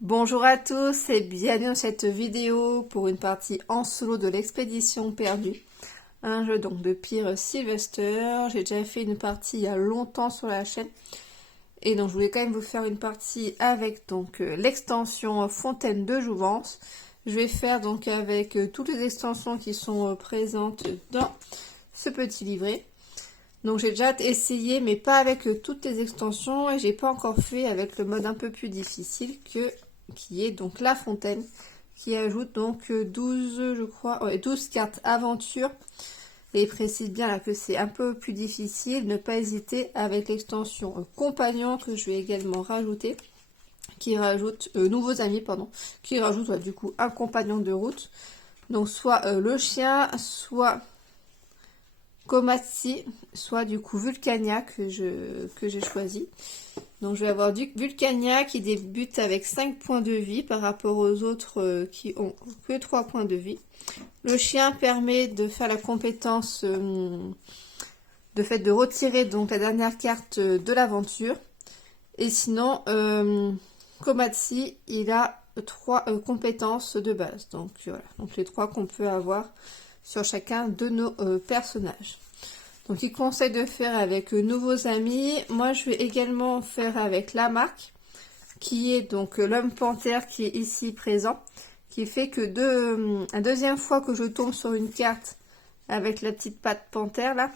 Bonjour à tous et bienvenue dans cette vidéo pour une partie en solo de l'expédition perdue. Un jeu donc de Peer Sylvester. J'ai déjà fait une partie il y a longtemps sur la chaîne. Et donc je voulais quand même vous faire une partie avec donc l'extension Fontaine de Jouvence. Je vais faire donc avec toutes les extensions qui sont présentes dans ce petit livret. Donc j'ai déjà essayé mais pas avec toutes les extensions et j'ai pas encore fait avec le mode un peu plus difficile qui est donc la fontaine, qui ajoute donc 12, je crois, ouais, 12 cartes aventure. Et il précise bien là que c'est un peu plus difficile, ne pas hésiter avec l'extension compagnon que je vais également rajouter, qui rajoute, nouveaux amis, pardon, qui rajoute du coup un compagnon de route. Donc soit le chien, soit Komatsi, soit du coup Vulcania que j'ai choisi. Donc je vais avoir du Vulcania qui débute avec 5 points de vie par rapport aux autres qui ont que 3 points de vie. Le chien permet de faire la compétence de fait de retirer donc la dernière carte de l'aventure. Et sinon, Komatsi, il a 3 compétences de base. Donc voilà, donc les 3 qu'on peut avoir sur chacun de nos personnages. Donc il conseille de faire avec nouveaux amis. Moi je vais également faire avec la marque, qui est donc l'homme panthère qui est ici présent, qui fait que la deuxième fois que je tombe sur une carte avec la petite patte panthère là,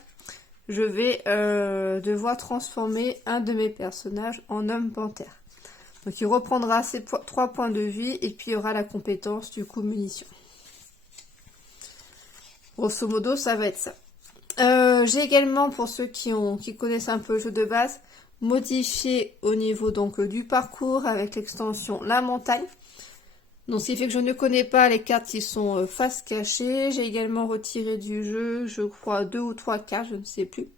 je vais devoir transformer un de mes personnages en homme panthère. Donc il reprendra ses 3 points de vie et puis il y aura la compétence du coup munition. Grosso modo ça va être ça. J'ai également, pour ceux qui connaissent un peu le jeu de base, modifié au niveau donc du parcours avec l'extension La Montagne. Donc ce qui fait que je ne connais pas les cartes qui sont face cachée. J'ai également retiré du jeu, je crois, 2 ou 3 cartes, je ne sais plus.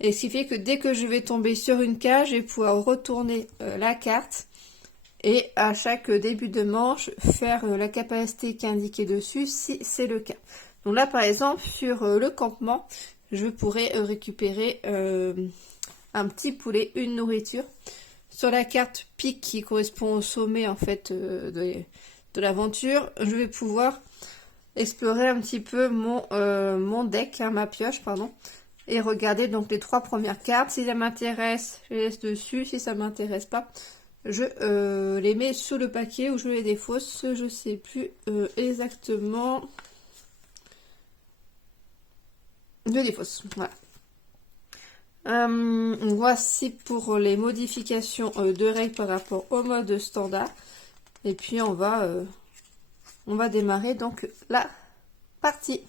Et ce qui fait que dès que je vais tomber sur une case, je vais pouvoir retourner la carte. Et à chaque début de manche, faire la capacité qui est indiquée dessus si c'est le cas. Donc là, par exemple, sur le campement, je pourrais récupérer un petit poulet, une nourriture. Sur la carte pique qui correspond au sommet en fait de l'aventure, je vais pouvoir explorer un petit peu mon deck, ma pioche, pardon, et regarder donc les 3 premières cartes. Si ça m'intéresse, je les laisse dessus. Si ça m'intéresse pas, je les mets sur le paquet ou je les défausse. Je sais plus exactement. Je défausse, voilà. Voici pour les modifications de règles par rapport au mode standard. Et puis on va démarrer donc la partie.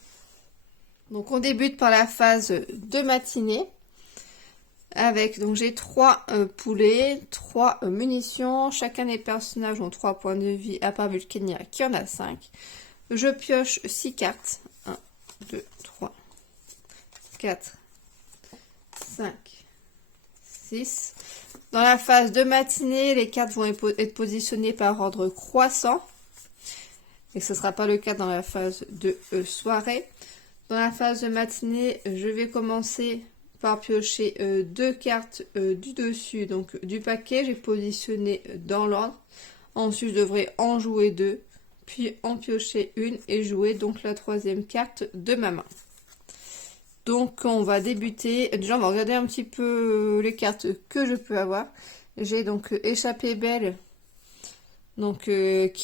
Donc on débute par la phase de matinée. Avec, donc j'ai 3 poulets, 3 munitions. Chacun des personnages ont 3 points de vie, à part Vulcania qui en a 5. Je pioche 6 cartes. 1, 2, 3, 4, 5, 6. Dans la phase de matinée, les cartes vont être positionnées par ordre croissant. Et ce ne sera pas le cas dans la phase de soirée. Dans la phase de matinée, je vais commencer par piocher 2 cartes du dessus, donc du paquet. J'ai positionné dans l'ordre. Ensuite, je devrais en jouer 2, puis en piocher une et jouer donc la 3e carte de ma main. Donc on va débuter, déjà on va regarder un petit peu les cartes que je peux avoir. J'ai donc Échappée Belle, donc qui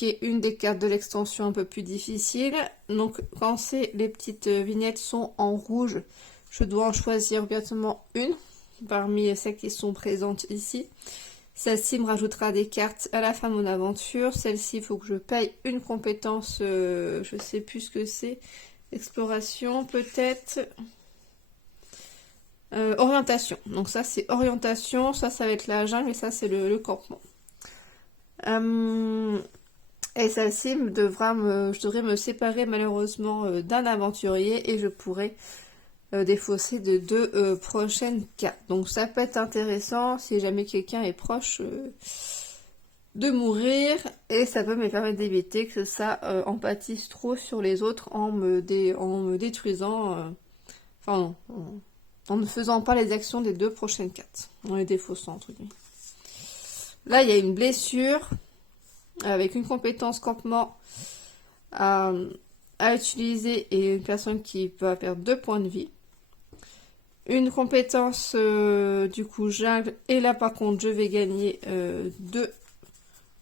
est une des cartes de l'extension un peu plus difficile. Donc quand les petites vignettes sont en rouge, je dois en choisir obligatoirement une parmi celles qui sont présentes ici. Celle-ci me rajoutera des cartes à la fin de mon aventure. Celle-ci, il faut que je paye une compétence, je sais plus ce que c'est, exploration peut-être. Orientation, donc ça c'est orientation, ça va être la jungle et ça c'est le campement. Et celle-ci je devrais me séparer malheureusement d'un aventurier et je pourrais défausser de 2 prochaines cartes. Donc ça peut être intéressant si jamais quelqu'un est proche de mourir et ça peut me permettre d'éviter que ça en pâtisse trop sur les autres en me détruisant. Enfin non. En ne faisant pas les actions des 2 prochaines cartes. En les défaussant, entre guillemets. Là, il y a une blessure. avec une compétence campement à utiliser et une personne qui va perdre 2 points de vie. Une compétence du coup jungle, et là par contre je vais gagner 2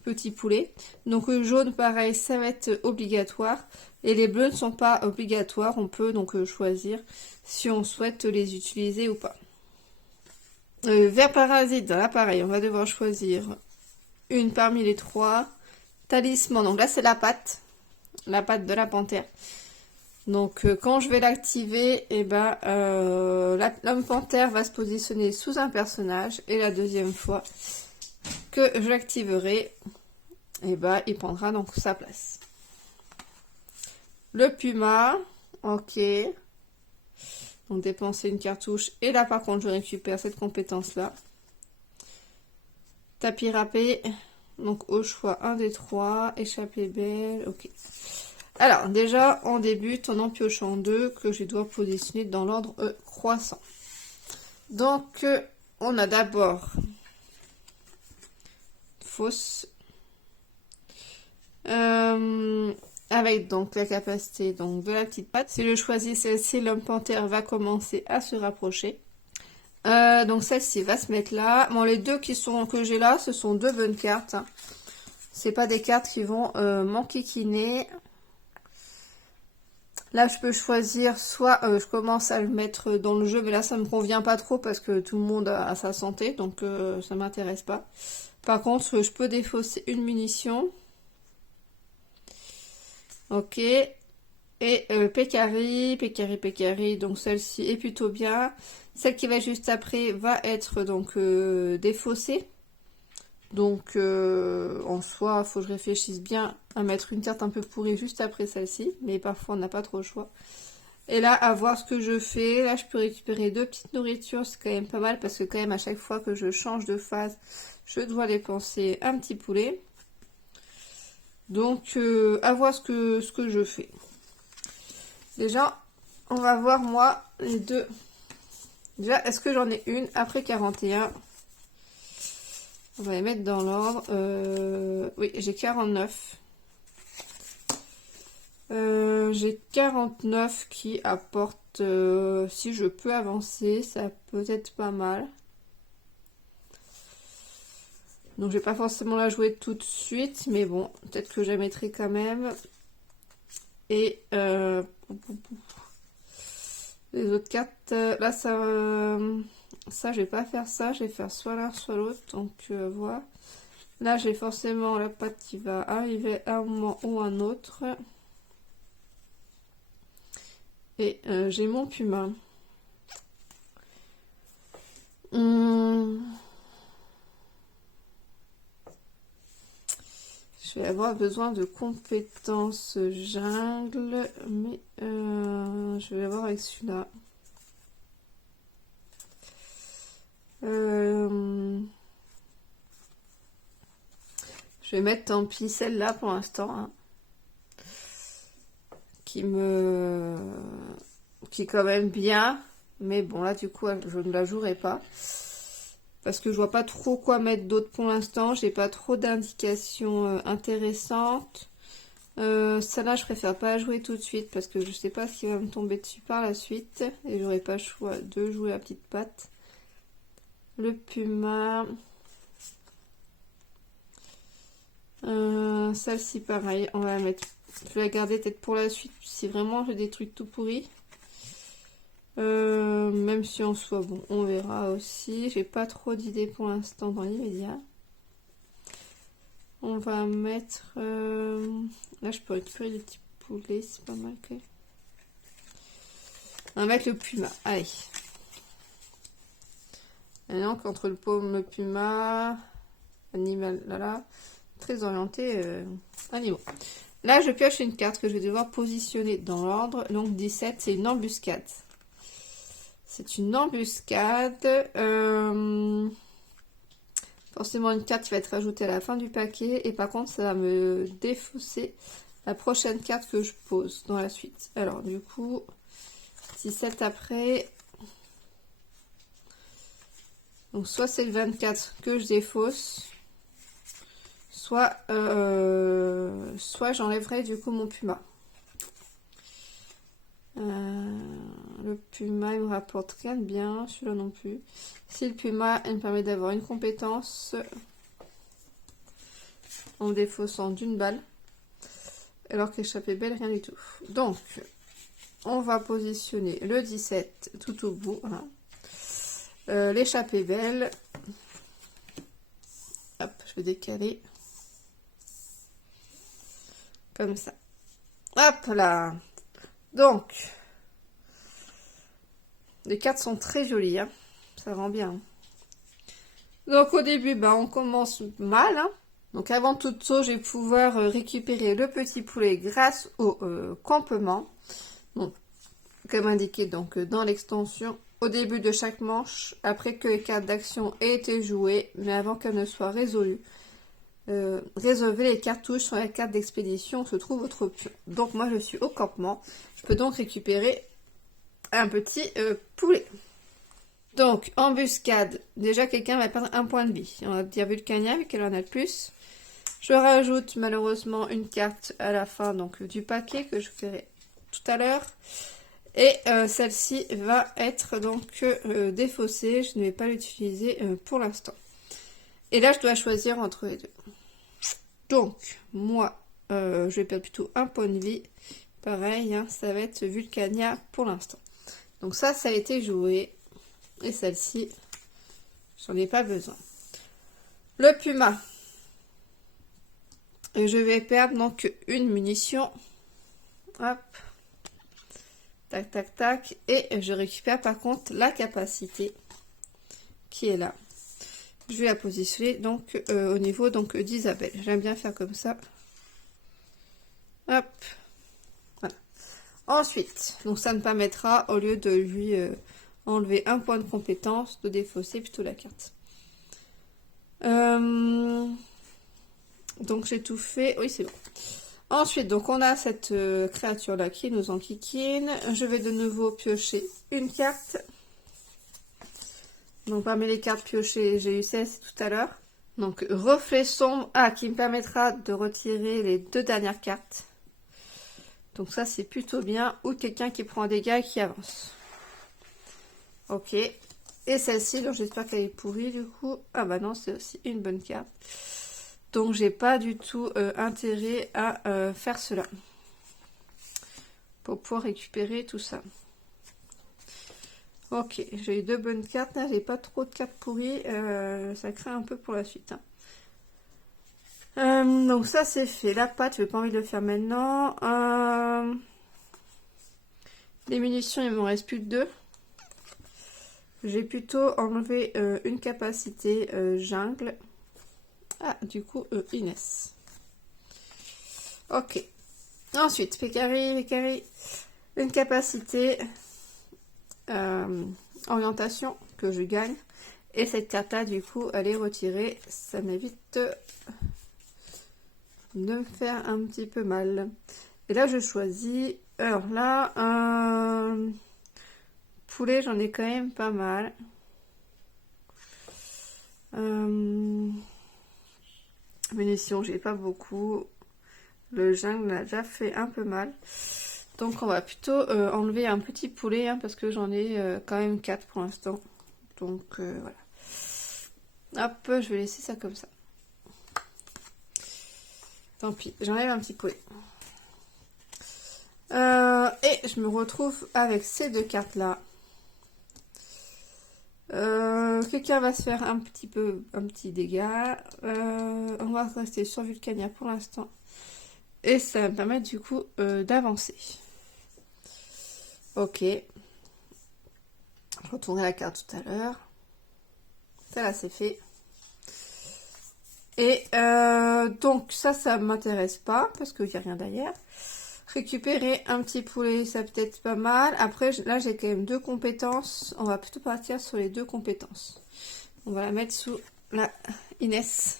petits poulets. Donc jaune pareil, ça va être obligatoire, et les bleus ne sont pas obligatoires, on peut donc choisir si on souhaite les utiliser ou pas. Vert parasite, là pareil, on va devoir choisir une parmi les 3. Talisman, donc là c'est la patte de la panthère. Donc quand je vais l'activer, et ben l'homme panthère va se positionner sous un personnage, et la deuxième fois que je l'activerai, et ben il prendra donc sa place. Le puma, ok. Donc dépenser une cartouche, et là par contre je récupère cette compétence là. Tapis râpé, donc au choix 1 des 3, échappée belle, ok. Alors, déjà, on débute en piochant 2 que je dois positionner dans l'ordre croissant. Donc, on a d'abord fausse. Avec donc la capacité donc, de la petite patte. Si je choisis celle-ci, l'homme panthère va commencer à se rapprocher. Donc celle-ci va se mettre là. Bon, les deux que j'ai là, ce sont 2 bonnes cartes. Hein. C'est pas des cartes qui vont m'enquiquiner. Là, je peux choisir, soit je commence à le mettre dans le jeu, mais là, ça me convient pas trop parce que tout le monde a sa santé, donc ça m'intéresse pas. Par contre, je peux défausser une munition. Ok. Et Pécari, donc celle-ci est plutôt bien. Celle qui va juste après va être donc défaussée. Donc, en soi, il faut que je réfléchisse bien à mettre une carte un peu pourrie juste après celle-ci. Mais parfois, on n'a pas trop le choix. Et là, à voir ce que je fais. Là, je peux récupérer 2 petites nourritures. C'est quand même pas mal parce que quand même, à chaque fois que je change de phase, je dois dépenser un petit poulet. Donc, à voir ce que je fais. Déjà, on va voir, moi, les deux. Déjà, est-ce que j'en ai une après 41 ? On va les mettre dans l'ordre. Oui, j'ai 49. J'ai 49 qui apportent... si je peux avancer, ça peut être pas mal. Donc, je vais pas forcément la jouer tout de suite. Mais bon, peut-être que je la mettrai quand même. Et... les autres cartes... là, ça, je vais pas faire ça. Je vais faire soit l'un, soit l'autre. Donc, voilà. Là, j'ai forcément la patte qui va arriver à un moment ou un autre. Et j'ai mon puma. Je vais avoir besoin de compétences jungle. Mais je vais avoir avec celui-là. Je vais mettre tant pis celle-là pour l'instant. Hein, qui est quand même bien. Mais bon, là, du coup, je ne la jouerai pas. Parce que je vois pas trop quoi mettre d'autre pour l'instant. J'ai pas trop d'indications intéressantes. Celle-là, je préfère pas jouer tout de suite. Parce que je sais pas ce qui va me tomber dessus par la suite. Et j'aurai pas le choix de jouer la petite patte. Le puma. Celle-ci, pareil. On va la mettre... Je vais la garder peut-être pour la suite. Si vraiment j'ai des trucs tout pourris. Même si en soi, bon, on verra aussi. J'ai pas trop d'idées pour l'instant dans l'immédiat. On va mettre... là, je peux récupérer des petits poulets, c'est pas mal. Que... On va mettre le puma. Allez. Et donc, entre le paume, le puma, animal, là, très orienté animaux. Là, je pioche une carte que je vais devoir positionner dans l'ordre. Donc, 17, c'est une embuscade. C'est une embuscade. Forcément, une carte qui va être ajoutée à la fin du paquet. Et par contre, ça va me défausser la prochaine carte que je pose dans la suite. Alors, du coup, 17 après. Donc, soit c'est le 24 que je défausse. soit j'enlèverai du coup mon puma. Le puma il me rapporte rien de bien, celui-là non plus. Si le puma il me permet d'avoir une compétence en défaussant d'une balle, alors qu'échappée belle rien du tout. Donc on va positionner le 17 tout au bout, hein. L'échappée belle, hop, je vais décaler comme ça, hop là. Donc les cartes sont très jolies, hein. Ça rend bien. Donc au début, on commence mal, hein. Donc avant toute chose, je vais pouvoir récupérer le petit poulet grâce au campement. Bon, comme indiqué donc dans l'extension, au début de chaque manche, après que les cartes d'action aient été jouées, mais avant qu'elles ne soient résolues, résolvez les cartouches sur la carte d'expédition où se trouve votre pion. Donc moi je suis au campement, je peux donc récupérer un petit poulet. Donc embuscade, déjà quelqu'un va perdre un point de vie. On a déjà vu le Vulcania vu qu'elle en a de plus. Je rajoute malheureusement une carte à la fin donc du paquet que je ferai tout à l'heure. Et celle-ci va être donc défaussée. Je ne vais pas l'utiliser pour l'instant. Et là, je dois choisir entre les deux. Donc, moi, je vais perdre plutôt un point de vie. Pareil, hein, ça va être Vulcania pour l'instant. Donc ça a été joué. Et celle-ci, j'en ai pas besoin. Le puma. Et je vais perdre donc une munition. Hop. Tac, tac, tac. Et je récupère par contre la capacité qui est là. Je vais la positionner donc au niveau donc d'Isabelle. J'aime bien faire comme ça. Hop. Voilà. Ensuite, donc ça me permettra, au lieu de lui enlever un point de compétence, de défausser plutôt la carte. Donc j'ai tout fait. Oui, c'est bon. Ensuite, donc on a cette créature là qui nous enquiquine. Je vais de nouveau piocher une carte. Donc parmi les cartes piochées, j'ai eu celle tout à l'heure. Donc reflet sombre, qui me permettra de retirer les deux dernières cartes. Donc ça c'est plutôt bien. Ou quelqu'un qui prend un dégât et qui avance. Ok. Et celle-ci, donc j'espère qu'elle est pourrie du coup. Ah bah non, c'est aussi une bonne carte. Donc j'ai pas du tout intérêt à faire cela. Pour pouvoir récupérer tout ça. Ok, j'ai eu deux bonnes cartes. Là, j'ai pas trop de cartes pourries. Ça craint un peu pour la suite. Hein. Donc ça c'est fait. La pâte, je n'ai pas envie de le faire maintenant. Les munitions, il m'en reste plus que deux. J'ai plutôt enlevé une capacité jungle. Ah, du coup, Inès. Ok. Ensuite, Pécari, une capacité orientation que je gagne. Et cette carte-là, du coup, elle est retirée. Ça m'évite de me faire un petit peu mal. Et là, je choisis. Alors là, poulet, j'en ai quand même pas mal. Munitions, j'ai pas beaucoup. Le jungle m'a déjà fait un peu mal. Donc on va plutôt enlever un petit poulet, hein, parce que j'en ai quand même 4 pour l'instant. Donc voilà. Hop, je vais laisser ça comme ça. Tant pis, j'enlève un petit poulet. Et je me retrouve avec ces deux cartes là. Quelqu'un va se faire un petit dégât. On va rester sur Vulcania pour l'instant. Et ça va me permettre du coup d'avancer. Ok. Je retournerai la carte tout à l'heure. Ça là c'est fait. Et donc ça m'intéresse pas parce qu'il n'y a rien derrière. Récupérer un petit poulet, ça peut être pas mal. Après là j'ai quand même deux compétences. On va plutôt partir sur les deux compétences. On va la mettre sous la Inès.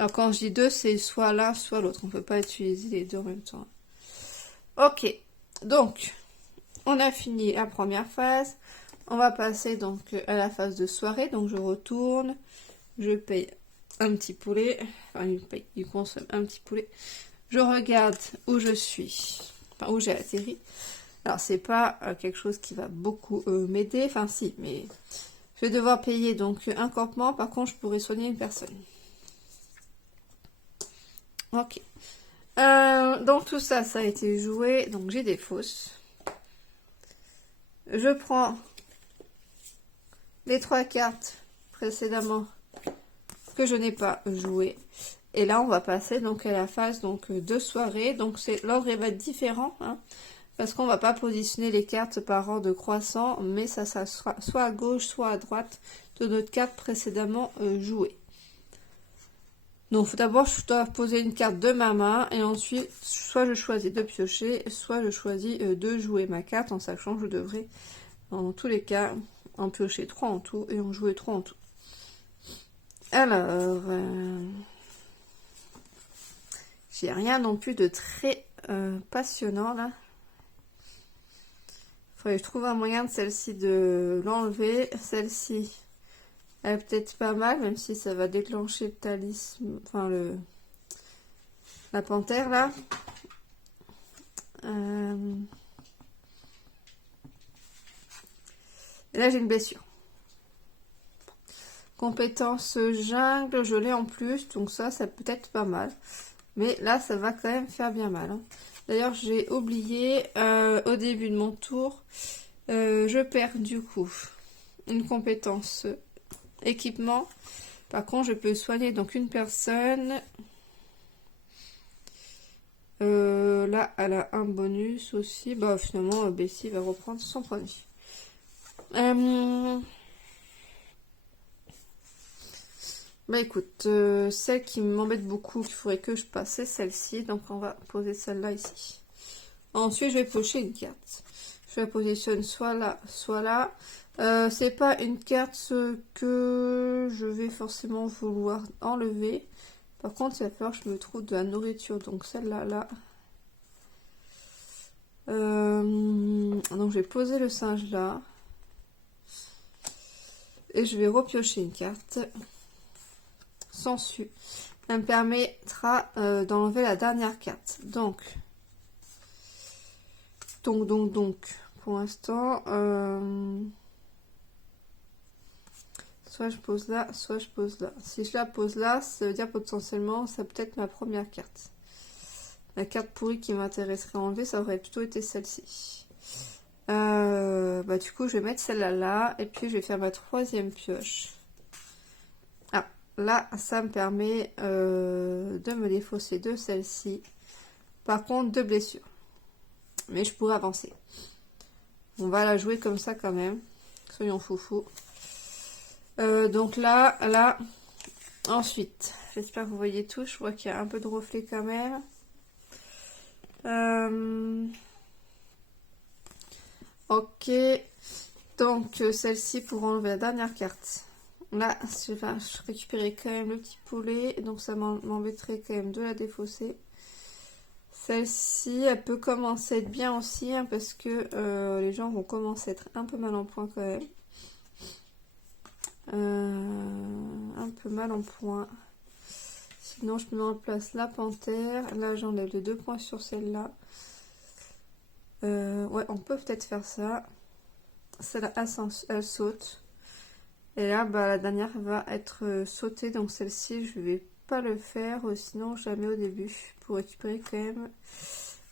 Alors quand je dis deux, c'est soit l'un soit l'autre. On ne peut pas utiliser les deux en même temps. Ok, donc on a fini la première phase. On va passer donc à la phase de soirée. Donc je retourne, je paye un petit poulet. Enfin, il consomme un petit poulet. Je regarde où je suis. Enfin, où j'ai atterri. Alors, c'est pas quelque chose qui va beaucoup m'aider. Enfin, si, mais je vais devoir payer donc un campement. Par contre, je pourrais soigner une personne. Ok. Donc, tout ça, ça a été joué. Donc, j'ai des fausses. Je prends les 3 cartes précédemment que je n'ai pas joué. Et là, on va passer donc à la phase donc de soirée. Donc, l'ordre va être différent. Hein, parce qu'on va pas positionner les cartes par ordre croissant, mais ça sera soit à gauche, soit à droite de notre carte précédemment jouée. Donc d'abord, je dois poser une carte de ma main, et ensuite, soit je choisis de piocher, soit je choisis de jouer ma carte, en sachant que je devrais, dans tous les cas, en piocher 3 en tout, et en jouer 3 en tout. Alors, j'ai rien non plus de très passionnant là. Faudrait que je trouve un moyen de celle-ci de l'enlever. Celle-ci, elle est peut-être pas mal, même si ça va déclencher le talisman, enfin la panthère là. Et là j'ai une blessure. Compétence jungle, je l'ai en plus, donc ça peut être pas mal. Mais là ça va quand même faire bien mal. Hein. D'ailleurs j'ai oublié au début de mon tour, je perds du coup une compétence équipement. Par contre, je peux soigner donc une personne. Là, elle a un bonus aussi. Bah, finalement, Bessie va reprendre son premier. Bah, écoute, celle qui m'embête beaucoup, qu'il faudrait que je passe, c'est celle-ci. Donc, on va poser celle-là ici. Ensuite, je vais piocher une carte. Je la positionne soit là, soit là. C'est pas une carte que je vais forcément vouloir enlever. Par contre, il va falloir que je me trouve de la nourriture. Donc celle-là, là. Donc je vais poser le singe là. Et je vais repiocher une carte. Sensu. Elle me permettra d'enlever la dernière carte. Donc, pour l'instant, soit je pose là, soit je pose là. Si je la pose là, ça veut dire potentiellement, ça peut être ma première carte. La carte pourrie qui m'intéresserait à enlever, ça aurait plutôt été celle-ci. Bah, du coup, je vais mettre celle-là là, et puis je vais faire ma troisième pioche. Ah, là, ça me permet de me défausser de celle-ci. Par contre, 2 blessures. Mais je pourrais avancer. On va la jouer comme ça quand même. Soyons foufous. Donc là. Ensuite, j'espère que vous voyez tout. Je vois qu'il y a un peu de reflet quand même. Ok. Donc, celle-ci pour enlever la dernière carte. Là, je récupérer quand même le petit poulet. Donc, ça m'embêterait quand même de la défausser. Celle-ci, elle peut commencer à être bien aussi, hein, parce que les gens vont commencer à être un peu mal en point quand même. Un peu mal en point. Sinon, je me mets en place la panthère. Là, j'enlève les 2 points sur celle-là. Ouais, on peut peut-être faire ça. Celle-là, elle saute. Et là, bah, la dernière va être sautée. Donc, celle-ci, je vais pas le faire. Sinon, je la mets au début pour récupérer quand même.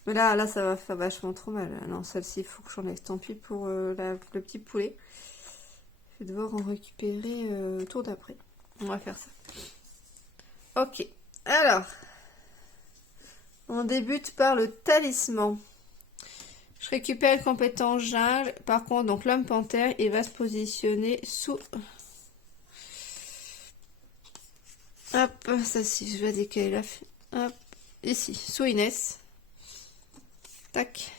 Mais là, ça va faire vachement trop mal. Non, celle-ci, il faut que j'enlève. Tant pis pour le petit poulet. Je vais devoir en récupérer le tour d'après. On va faire ça. Ok. Alors, on débute par le talisman. Je récupère une compétence jungle. Par contre, donc l'homme panthère, il va se positionner sous... Hop, ça si je vais décaler la... Hop, ici, sous Inès. Tac.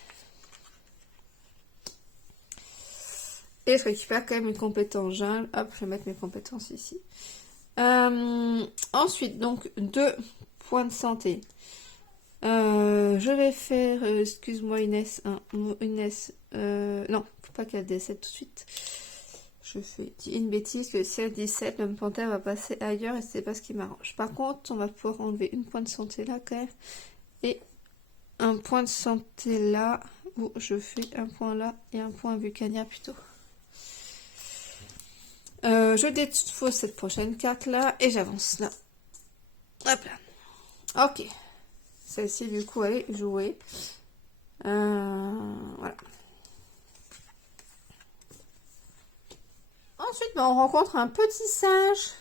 Et je récupère quand même une compétence jungle. Hop, je vais mettre mes compétences ici. Ensuite, donc, 2 points de santé. Je vais faire, excuse-moi Inès, non, faut pas qu'elle décède tout de suite. je fais une bêtise que si elle dit 7, l'homme panthère va passer ailleurs et c'est pas ce qui m'arrange. Par contre, on va pouvoir enlever une point de santé là quand même. Et un point de santé là, où je fais un point là et un point vulcanien plutôt. Je défausse cette prochaine carte là et j'avance là. Hop là. Ok. Celle-ci du coup elle est jouée. Voilà. Ensuite, ben, on rencontre un petit singe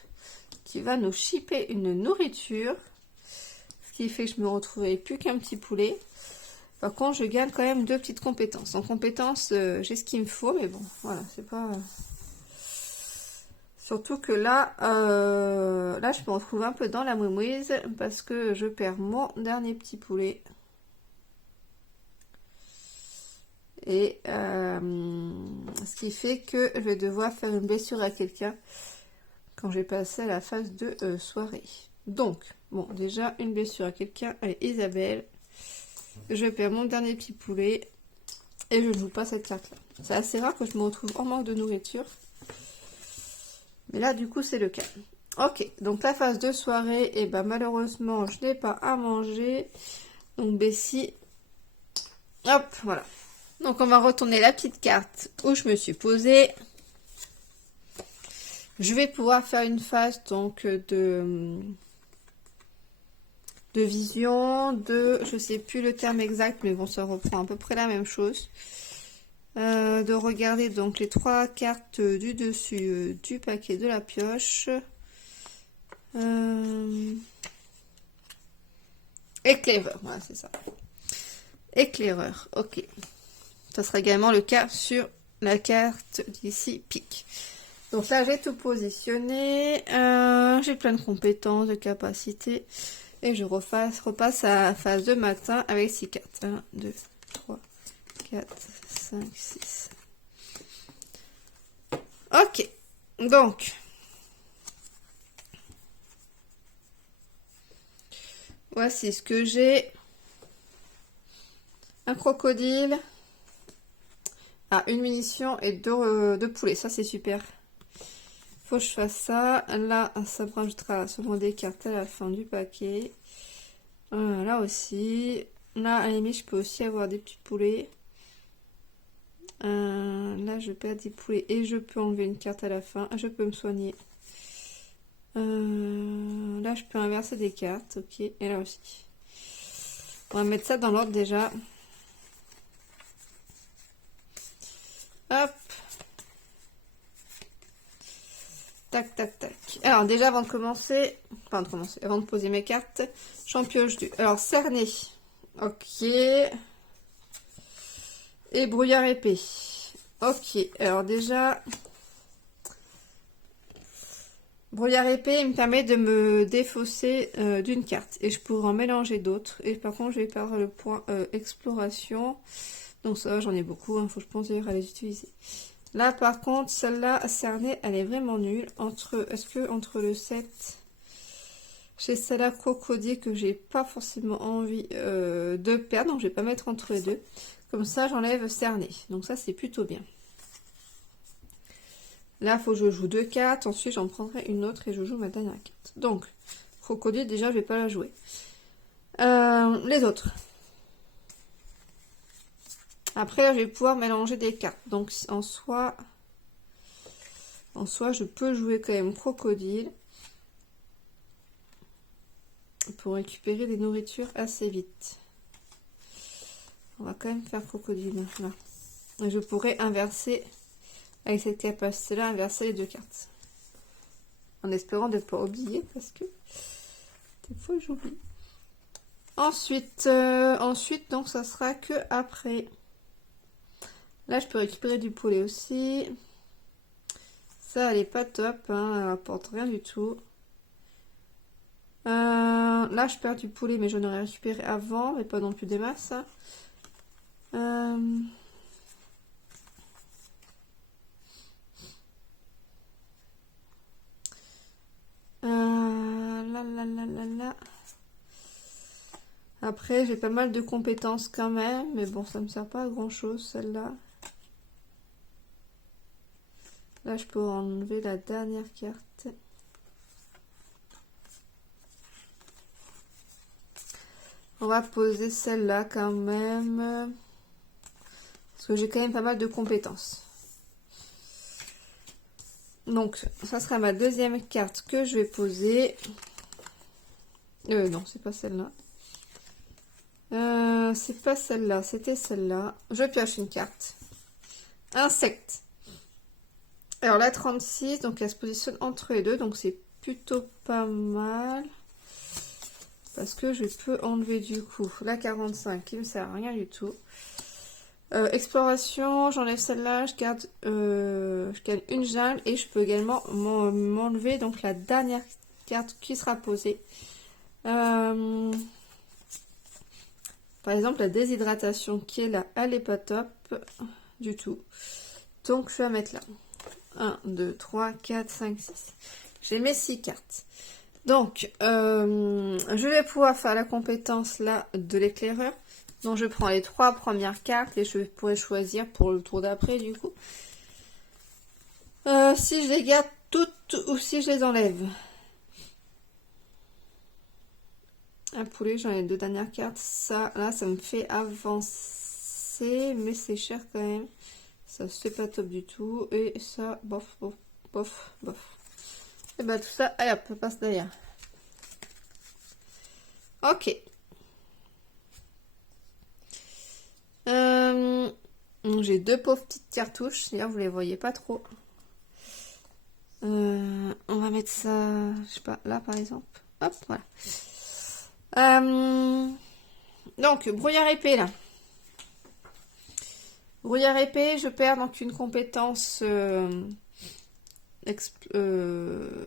qui va nous shipper une nourriture. Ce qui fait que je me retrouvais plus qu'un petit poulet. Par contre, je gagne quand même 2 petites compétences. En compétences, j'ai ce qu'il me faut, mais bon, voilà, c'est pas... Surtout que là, là, je me retrouve un peu dans la mouise parce que je perds mon dernier petit poulet. Et ce qui fait que je vais devoir faire une blessure à quelqu'un quand j'ai passé à la phase de soirée. Donc, bon, déjà, une blessure à quelqu'un. Allez, Isabelle. Je perds mon dernier petit poulet. Et je ne joue pas cette carte-là. C'est assez rare que je me retrouve en manque de nourriture. Mais là, du coup, c'est le cas. Ok, donc la phase de soirée, et ben malheureusement, je n'ai pas à manger. Donc, Bessie. Hop, voilà. Donc, on va retourner la petite carte où je me suis posée. Je vais pouvoir faire une phase donc de vision, je sais plus le terme exact, mais bon, ça reprend à peu près la même chose. De regarder donc les 3 cartes du dessus du paquet de la pioche. Éclaireur, voilà, c'est ça. Éclaireur, ok. Ça sera également le cas sur la carte d'ici, pique. Donc là, j'ai tout positionné. J'ai plein de compétences, de capacités. Et je repasse à la phase de matin avec 6 cartes. 1, 2, 3, 4, 5, 6. Ok. Donc. Voici ce que j'ai. Un crocodile. Ah, une munition et 2 poulets. Ça, c'est super. Faut que je fasse ça. Là, ça me rajoutera seulement des cartes à la fin du paquet. Là aussi. Là, à la limite, je peux aussi avoir des petits poulets. Là, je perds des poulets et je peux enlever une carte à la fin. Je peux me soigner. Là, je peux inverser des cartes. Ok. Et là aussi. On va mettre ça dans l'ordre déjà. Hop. Tac, tac, tac. Alors, déjà, avant de commencer, avant de poser mes cartes, j'en pioche du. Alors, cerné. Ok. Et brouillard épais. Ok. Alors, déjà, brouillard épais, il me permet de me défausser d'une carte. Et je pourrais en mélanger d'autres. Et par contre, je vais perdre le point exploration. Donc, ça, j'en ai beaucoup. Faut que je pense d'ailleurs à les utiliser. Là, par contre, celle-là, cernée, elle est vraiment nulle. Est-ce que entre le 7, j'ai celle-là crocodile que j'ai pas forcément envie de perdre. Donc, je vais pas mettre entre les deux. Comme ça, j'enlève cerné. Donc, ça, c'est plutôt bien. Là, il faut que je joue 2 cartes. Ensuite, j'en prendrai une autre et je joue ma dernière carte. Donc, crocodile, déjà, je vais pas la jouer. Les autres. Après, là, je vais pouvoir mélanger des cartes. Donc, en soi, je peux jouer quand même crocodile pour récupérer des nourritures assez vite. On va quand même faire crocodile. Là. Et je pourrais inverser, avec cette capacité-là, inverser les 2 cartes. En espérant de ne pas oublier, parce que des fois, j'oublie. Ensuite, donc, ça sera que après. Là, je peux récupérer du poulet aussi. Ça, elle est pas top. Hein, elle apporte rien du tout. Là, je perds du poulet, mais j'en aurais récupéré avant. Mais pas non plus des masses. Là. Après, j'ai pas mal de compétences quand même. Mais bon, ça me sert pas à grand chose, celle-là. Là, je peux enlever la dernière carte. On va poser celle-là quand même. Parce que j'ai quand même pas mal de compétences. Donc, ça sera ma deuxième carte que je vais poser. Non, c'est pas celle-là. C'est pas celle-là, c'était celle-là. Je pioche une carte. Insecte. Alors la 36, donc elle se positionne entre les deux, donc c'est plutôt pas mal. Parce que je peux enlever du coup la 45 qui ne me sert à rien du tout. Exploration, j'enlève celle-là, je garde une jungle et je peux également m'enlever donc la dernière carte qui sera posée. Par exemple, la déshydratation qui est là, elle n'est pas top du tout. Donc, je vais la mettre là. 1, 2, 3, 4, 5, 6. J'ai mes 6 cartes. Donc, je vais pouvoir faire la compétence là de l'éclaireur. Donc, je prends les 3 premières cartes et je pourrais choisir pour le tour d'après du coup. Si je les garde toutes ou si je les enlève. Un poulet, j'en ai 2 dernières cartes. Ça, là, ça me fait avancer, mais c'est cher quand même. Ça, c'est pas top du tout. Et ça, bof, bof, bof, bof. Et bah, tout ça, allez hop, passe derrière. Ok. J'ai 2 pauvres petites cartouches. D'ailleurs, vous les voyez pas trop. On va mettre ça, je sais pas, là par exemple. Hop, voilà. Donc, brouillard épais là. Brouillard épais, je perds donc une compétence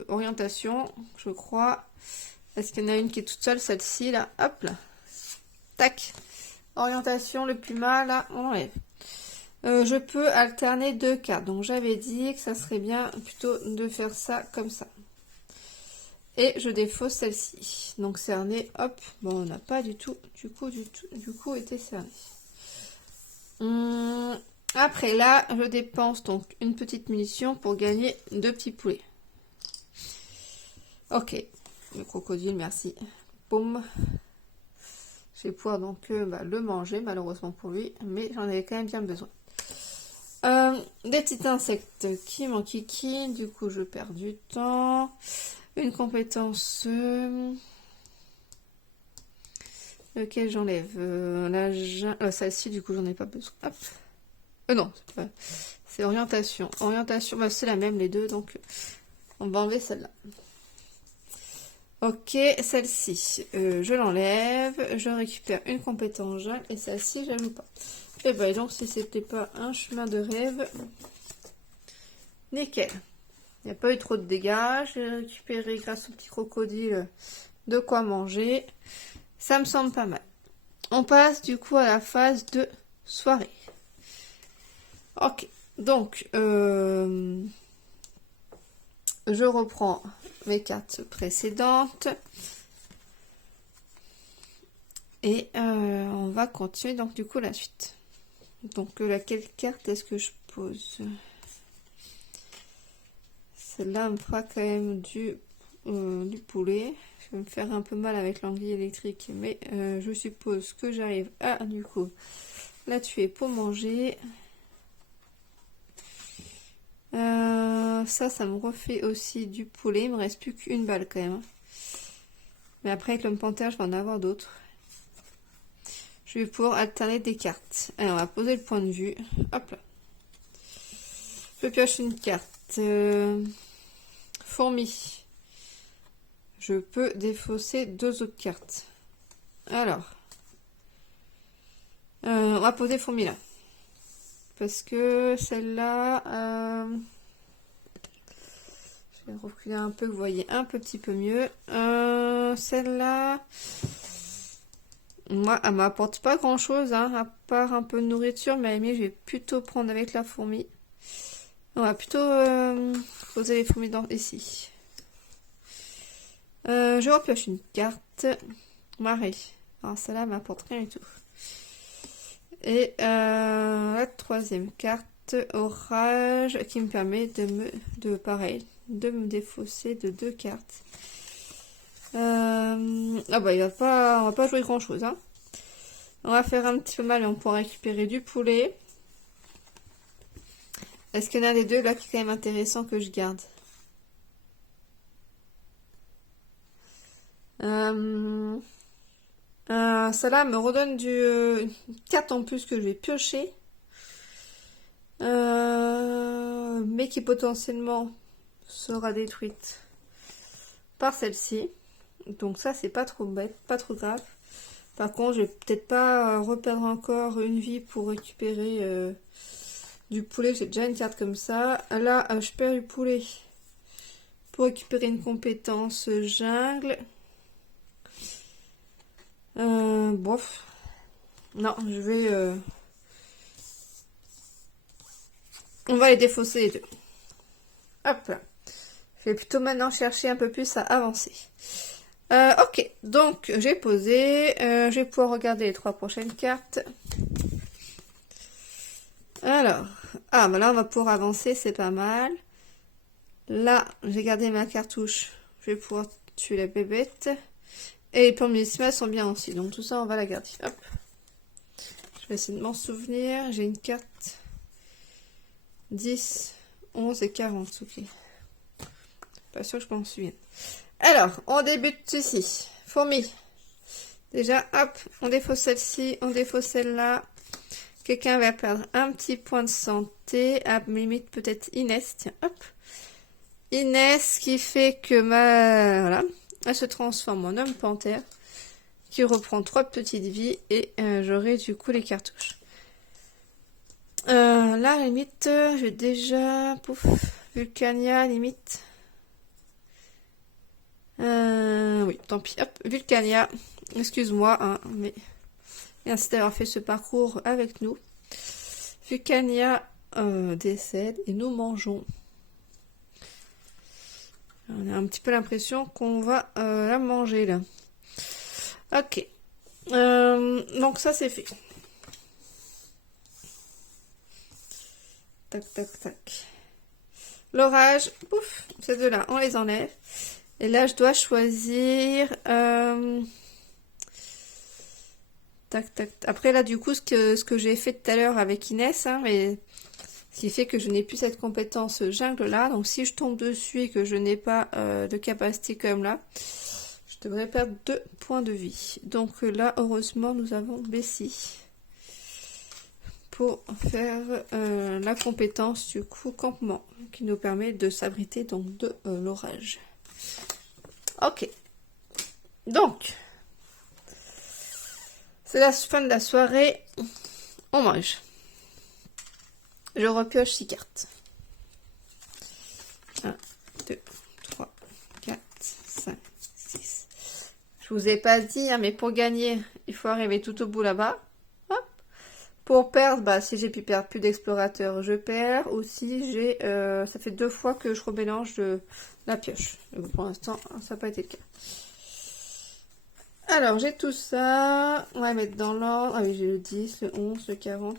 orientation, je crois. Est-ce qu'il y en a une qui est toute seule, celle-ci là? Hop là. Tac. Orientation, le plus mal, là, on enlève. Je peux alterner 2 cartes. Donc, j'avais dit que ça serait bien plutôt de faire ça comme ça. Et je défausse celle-ci. Donc, cerné, hop. Bon, on n'a pas du tout, du coup, été cerné. Après, là, je dépense donc une petite munition pour gagner 2 petits poulets. Ok. Le crocodile, merci. Boum. Je vais pouvoir donc le manger, malheureusement pour lui, mais j'en avais quand même bien besoin. Des petits insectes qui m'enquiquinent, du coup je perds du temps. Une compétence lequel j'enlève celle-ci, du coup j'en ai pas besoin. Hop. Non, c'est orientation. Orientation, bah, c'est la même les deux, donc on va enlever celle-là. Ok, celle-ci, je l'enlève, je récupère une compétence jungle et celle-ci, j'ajoute pas. Et bah donc, si c'était pas un chemin de rêve, nickel. Il n'y a pas eu trop de dégâts, j'ai récupéré grâce au petit crocodile de quoi manger. Ça me semble pas mal. On passe du coup à la phase de soirée. Ok, donc, je reprends mes cartes précédentes et on va continuer donc du coup la suite. Donc laquelle carte est-ce que je pose? Celle-là me fera quand même du poulet. Je vais me faire un peu mal avec l'anguille électrique, mais je suppose que j'arrive à du coup la tuer pour manger. Ça me refait aussi du poulet. Il me reste plus qu'une balle quand même. Mais après, avec l'homme panthère, je vais en avoir d'autres. Je vais pouvoir alterner des cartes. Alors, on va poser le point de vue. Hop là. Je pioche une carte. Fourmi. Je peux défausser 2 autres cartes. Alors. On va poser fourmi là. Parce que celle-là... je vais reculer un peu, vous voyez un petit peu mieux. Celle-là, moi, elle m'apporte pas grand-chose, hein, à part un peu de nourriture, mais je vais plutôt prendre avec la fourmi. On va plutôt poser les fourmis ici. Je repioche une carte. Marée. Alors celle-là m'apporte rien du tout. Et la troisième carte, carte orage qui me permet de me défausser de 2 cartes. Ah bah on va pas jouer grand chose, hein. On va faire un petit peu mal et on pourra récupérer du poulet. Est-ce qu'il y en a des deux là qui est quand même intéressant que je garde? Ça là me redonne du 4 en plus que je vais piocher. Mais qui potentiellement sera détruite par celle-ci. Donc ça c'est pas trop bête, pas trop grave. Par contre je vais peut-être pas reperdre encore une vie pour récupérer du poulet. J'ai déjà une carte comme ça. Là je perds du poulet pour récupérer une compétence jungle. Bof. Non, je vais... On va les défausser les deux. Hop là. Je vais plutôt maintenant chercher un peu plus à avancer. Ok, donc j'ai posé. Je vais pouvoir regarder les 3 prochaines cartes. Alors, bah là on va pouvoir avancer, c'est pas mal. Là, j'ai gardé ma cartouche. Je vais pouvoir tuer la bébête. Et les plans municipaux sont bien aussi. Donc tout ça, on va la garder. Hop. Je vais essayer de m'en souvenir. J'ai une carte 10, 11 et 40. Ok. Pas sûr que je m'en souvienne. Alors, on débute ici. Fourmi. Déjà, hop, on défausse celle-ci, on défausse celle-là. Quelqu'un va perdre un petit point de santé. À limite, peut-être Inès. Tiens, hop. Inès qui fait que voilà, elle se transforme en homme panthère. Qui reprend 3 petites vies. Et j'aurai du coup les cartouches. Là, à la limite, j'ai déjà... Pouf, Vulcania, limite. Oui, tant pis. Hop, Vulcania. Excuse-moi, hein, mais merci d'avoir fait ce parcours avec nous. Vulcania décède et nous mangeons. On a un petit peu l'impression qu'on va la manger là. Ok. Donc ça c'est fait. Tac, tac, tac. L'orage, pouf, ces deux-là, on les enlève. Et là, je dois choisir... Tac, tac. Après, là, du coup, ce que j'ai fait tout à l'heure avec Inès, hein, mais ce qui fait que je n'ai plus cette compétence jungle-là. Donc, si je tombe dessus et que je n'ai pas de capacité comme là, je devrais perdre 2 points de vie. Donc là, heureusement, nous avons Bessie pour faire la compétence, du coup, campement, qui nous permet de s'abriter donc de l'orage. Ok. Donc... c'est la fin de la soirée. On mange. Je repioche 6 cartes. 1, 2, 3, 4, 5, 6. Je vous ai pas dit, hein, mais pour gagner, il faut arriver tout au bout là-bas. Hop. Pour perdre, bah, si j'ai pu perdre plus d'explorateurs, je perds. Ou si j'ai... ça fait 2 fois que je remélange la pioche. Donc, pour l'instant, ça n'a pas été le cas. Alors, j'ai tout ça. On va mettre dans l'ordre. Ah oui, j'ai le 10, le 11, le 40.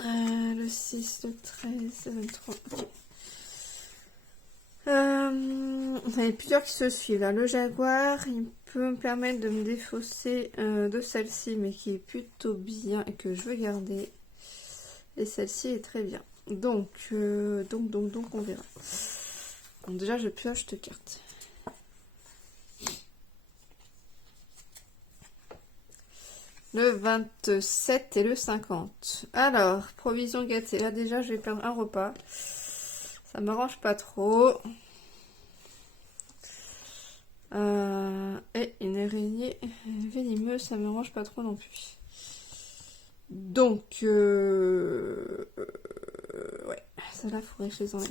Le 6, le 13, le 23. Okay. Il y en a plusieurs qui se suivent. Là, le jaguar, il peut me permettre de me défausser de celle-ci, mais qui est plutôt bien et que je veux garder. Et celle-ci est très bien. Donc, on verra. Donc, déjà, je pioche cette carte. Le 27 et le 50. Alors, provision gâtée. Là, déjà, je vais perdre un repas. Ça m'arrange pas trop. Et une araignée venimeuse, ça m'arrange pas trop non plus. Donc, ouais, ça là, faudrait que je les enlève.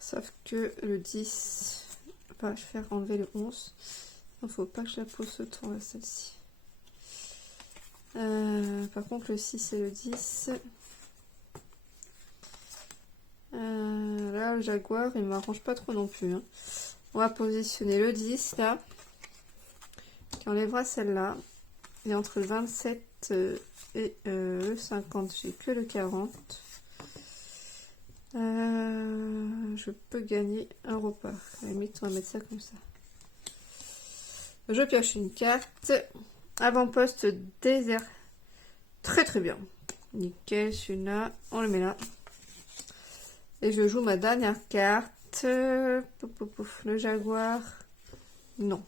Sauf que le 10, bah, je vais faire enlever le 11. Il faut pas que je la pose ce tour là, celle-ci. Par contre, le 6 et le 10. Là, le jaguar, il m'arrange pas trop non plus. Hein. On va positionner le 10 là, qui enlèvera celle-là. Et entre le 27 et le 50, j'ai que le 40. Je peux gagner un repas. À la limite, on va mettre ça comme ça. Je pioche une carte. Avant-poste désert. Très très bien. Nickel, celui-là. On le met là. Et je joue ma dernière carte. Pouf, pouf, pouf. Le jaguar. Non.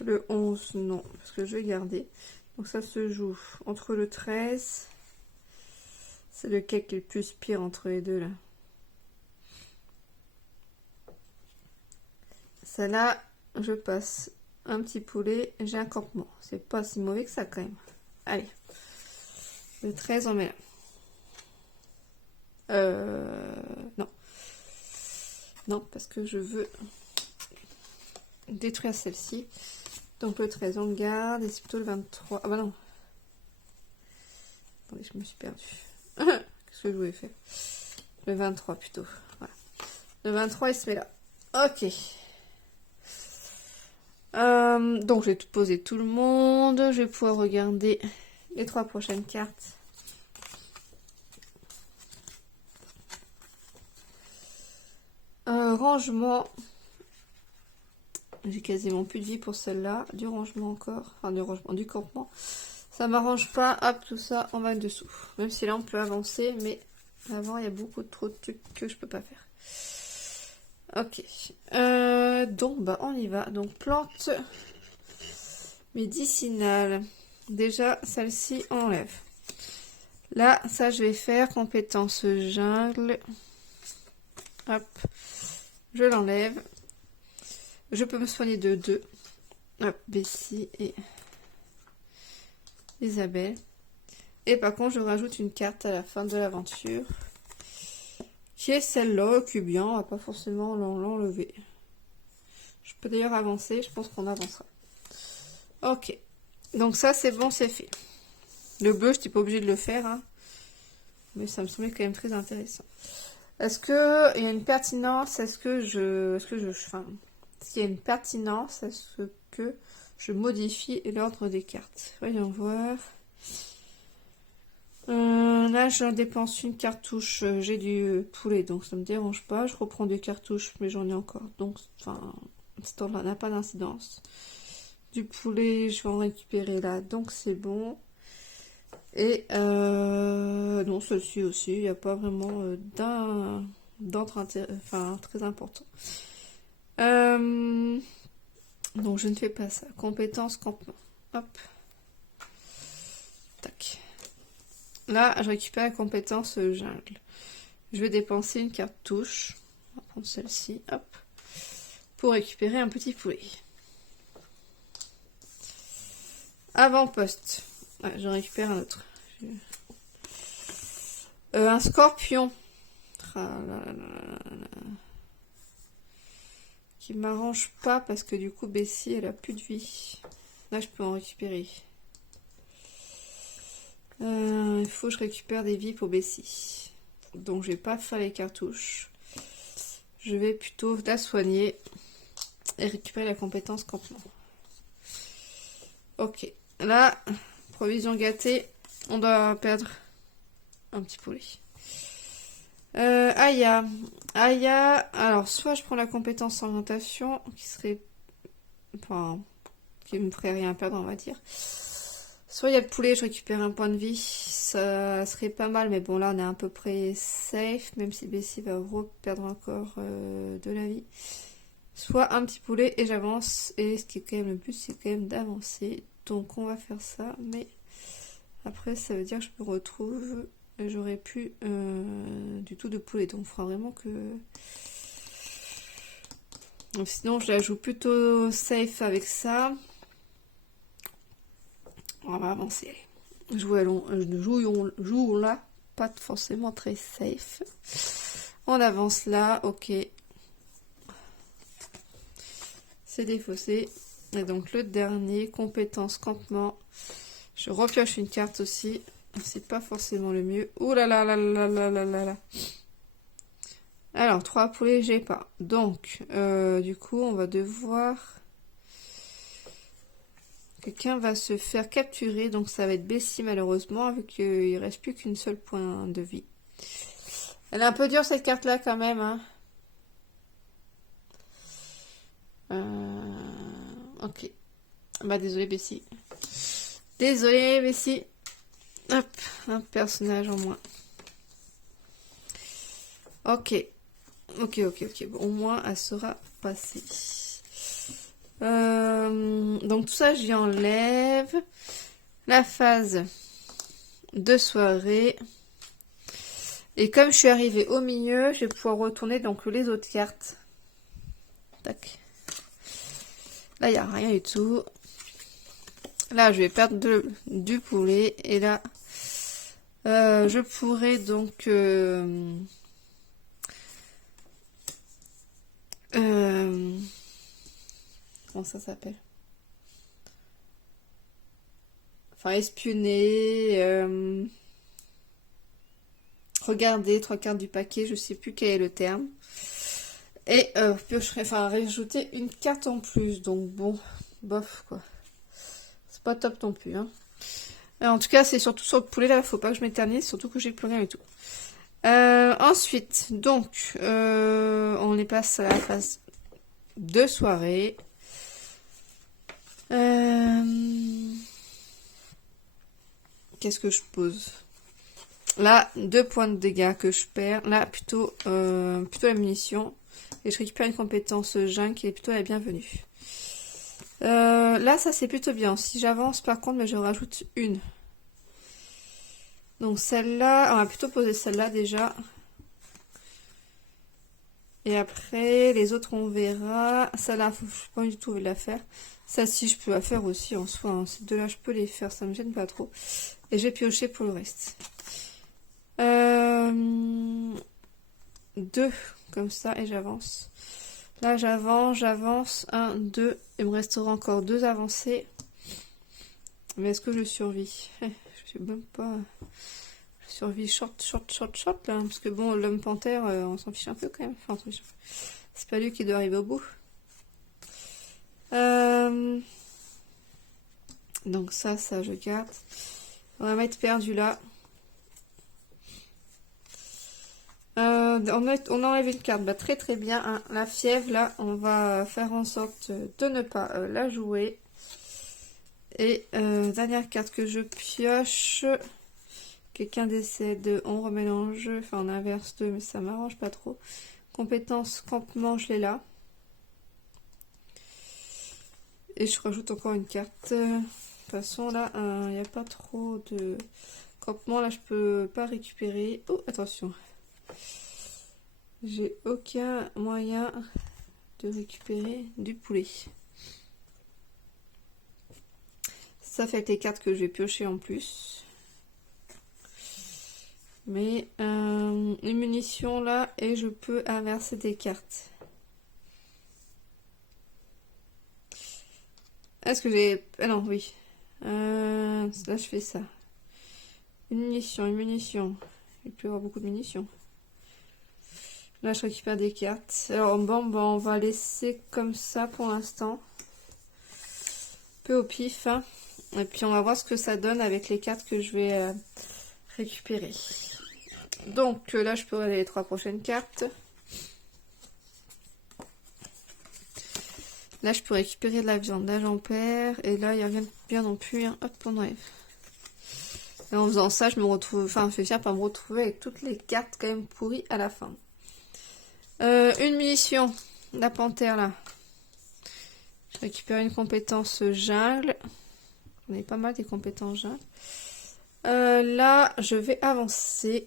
Le 11, non. Parce que je vais garder. Donc ça se joue entre le 13. C'est lequel qui est le plus pire entre les deux là. Celle-là, je passe un petit poulet. J'ai un campement. C'est pas si mauvais que ça quand même. Allez. Le 13, on met là. Non. Non, parce que je veux détruire celle-ci. Donc le 13, on le garde. Et c'est plutôt le 23. Ah bah non. Attendez, je me suis perdue. Qu'est-ce que je voulais faire? Le 23 plutôt. Voilà. Le 23, il se met là. Ok. Donc je vais tout poser tout le monde. Je vais pouvoir regarder les 3 prochaines cartes. Rangement. J'ai quasiment plus de vie pour celle-là. Du rangement encore. Enfin, du rangement, du campement. Ça m'arrange pas. Hop, tout ça, on va dessous. Même si là, on peut avancer. Mais avant, il y a beaucoup trop de trucs que je peux pas faire. Ok. Donc, bah, on y va. Donc, plante médicinale. Déjà, celle-ci, on enlève. Là, ça, je vais faire compétence jungle. Hop. Je l'enlève. Je peux me soigner de 2. Hop, Bessie et Isabelle. Et par contre, je rajoute une carte à la fin de l'aventure. Qui est celle-là, qui est bien. On va pas forcément l'enlever. Je peux d'ailleurs avancer. Je pense qu'on avancera. Ok. Donc ça, c'est bon, c'est fait. Le bleu, je n'étais pas obligée de le faire. Hein. Mais ça me semblait quand même très intéressant. Est-ce qu'il y a une pertinence? Est-ce qu'il y a une pertinence? Est-ce que je modifie l'ordre des cartes? Voyons voir. Là, j'en dépense une cartouche. J'ai du poulet, donc ça me dérange pas. Je reprends des cartouches, mais j'en ai encore. Donc, enfin, cet ordre-là n'a pas d'incidence. Du poulet, je vais en récupérer là, donc c'est bon. Et non, celle-ci aussi, il n'y a pas vraiment d'ordre très important. Donc je ne fais pas ça. Compétence campement. Hop. Tac. Là, je récupère la compétence jungle. Je vais dépenser une carte touche. On va prendre celle-ci. Hop. Pour récupérer un petit poulet. Avant-poste. Ouais, je récupère un autre. Un scorpion. Qui m'arrange pas parce que du coup Bessie elle a plus de vie. Là je peux en récupérer. Il faut que je récupère des vies pour Bessie. Donc je vais pas faire les cartouches. Je vais plutôt la soigner et récupérer la compétence campement. Ok. Là, provision gâtée, on doit perdre un petit poulet. Aya. Aya, alors soit je prends la compétence orientation, qui serait... Enfin, qui me ferait rien perdre, on va dire. Soit il y a le poulet, je récupère un point de vie, ça serait pas mal, mais bon là on est à peu près safe, même si Bessie va perdre encore de la vie. Soit un petit poulet et j'avance, et ce qui est quand même le but, c'est quand même d'avancer. Donc on va faire ça, mais après ça veut dire que je me retrouve, j'aurais plus du tout de poulet, donc il faudra vraiment que... Donc, sinon je la joue plutôt safe avec ça. On va avancer. Jouons là, pas forcément très safe. On avance là, ok. C'est défaussé. Et donc le dernier, compétence campement. Je repioche une carte aussi. C'est pas forcément le mieux. Ouh là là là là là là là là. Alors, 3 poulets, j'ai pas. Donc, du coup, on va devoir... Quelqu'un va se faire capturer, donc ça va être Bessie malheureusement, vu qu'il reste plus qu'une seule point de vie. Elle est un peu dure cette carte-là quand même. Hein. Ok. Bah désolé Bessie. Désolé Bessie. Hop, un personnage en moins. Ok. Ok. Bon, au moins, elle sera passée. Donc tout ça, j'y enlève. La phase de soirée. Et comme je suis arrivée au milieu, je vais pouvoir retourner donc les autres cartes. Tac. Là, il n'y a rien du tout. Là, je vais perdre du poulet. Et là, je pourrais donc... comment ça s'appelle? Enfin, espionner... regarder 3 cartes du paquet, je sais plus quel est le terme. Et piocherai, enfin rajouter une carte en plus. Donc bon, bof quoi. C'est pas top non plus. Hein. En tout cas, c'est surtout sur le poulet là, faut pas que je m'éternise, surtout que j'ai plus rien du tout. Ensuite, donc, on les passe à la phase de soirée. Qu'est-ce que je pose? Là, 2 points de dégâts que je perds. Là, plutôt la munition. Et je récupère une compétence jungle qui est plutôt la bienvenue. Là, ça c'est plutôt bien. Si j'avance, par contre, mais je rajoute une. Donc celle-là, on va plutôt poser celle-là déjà. Et après, les autres, on verra. Celle-là, je n'ai pas du tout envie de la faire. Celle-ci, je peux la faire aussi en soi. Hein. Ces deux-là, je peux les faire. Ça me gêne pas trop. Et j'ai pioché pour le reste. 2 comme ça et j'avance. Là j'avance 1, 2, il me restera encore 2 avancées. Mais est-ce que je survis? Je sais même pas. Je survis short là, hein, parce que bon, l'homme panthère, on s'en fiche un peu quand même. Enfin, c'est pas lui qui doit arriver au bout. Donc ça je garde. On va mettre perdu là. On enlève une carte, bah, très bien. Hein. La fièvre, là, on va faire en sorte de ne pas la jouer. Et dernière carte que je pioche. Quelqu'un décède, on remélange, enfin on inverse 2, mais ça m'arrange pas trop. Compétence campement, je l'ai là. Et je rajoute encore une carte. De toute façon, là, il n'y a pas trop de campement. Là, je peux pas récupérer. Oh, attention. J'ai aucun moyen de récupérer du poulet. Ça fait les cartes que je vais piocher en plus. Mais une munition là et je peux inverser des cartes. Est-ce que j'ai... Ah non, oui. Là, je fais ça. Une munition. Il peut y avoir beaucoup de munitions. Là, je récupère des cartes. Alors, bon, on va laisser comme ça pour l'instant. Peu au pif. Hein. Et puis, on va voir ce que ça donne avec les cartes que je vais récupérer. Donc, là, je peux regarder les 3 prochaines cartes. Là, je peux récupérer de la viande. Là, j'en perds. Et là, il n'y a rien de bien non plus. Hein. Hop, on enlève. Et en faisant ça, je me retrouve... Enfin, je vais finir par me retrouver avec toutes les cartes quand même pourries à la fin. Une munition. La panthère, là. Je récupère une compétence jungle. On a pas mal des compétences jungle. Là, je vais avancer.